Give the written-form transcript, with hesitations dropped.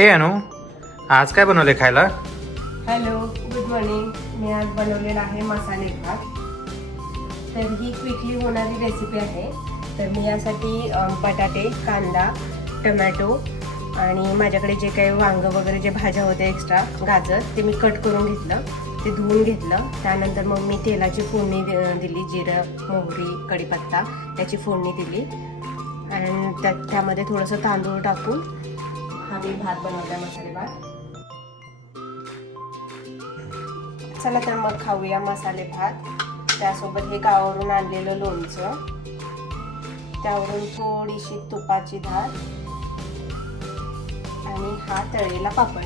हे अनु, आज काय बनवले खायला? Hello, good morning. मी आज बनवलेला आहे मसाले भात. तर ही क्विकली होणारी रेसिपी आहे. तर मी यासाठी बटाटे, कांदा, टमॅटो आणि माझ्याकडे जे काही वांग वगैरे जे भाज्या होत्या एक्स्ट्रा, गाजर, ते मी कट करून घेतलं, ते धुवून घेतलं. त्यानंतर मग मी तेलाची फोडणी दिली, जिरं, मोहरी, कढीपत्ता याची फोडणी दिली आणि त्यामध्ये थोडंसं तांदूळ टाकून हा मी भात बनवला, मसाले भात. चला तर मग खाऊया मसाले भात. त्यासोबत हे गावावरून आणलेलं लोणचं, त्यावरून थोडीशी तुपाची धार आणि हा तळलेला पापड.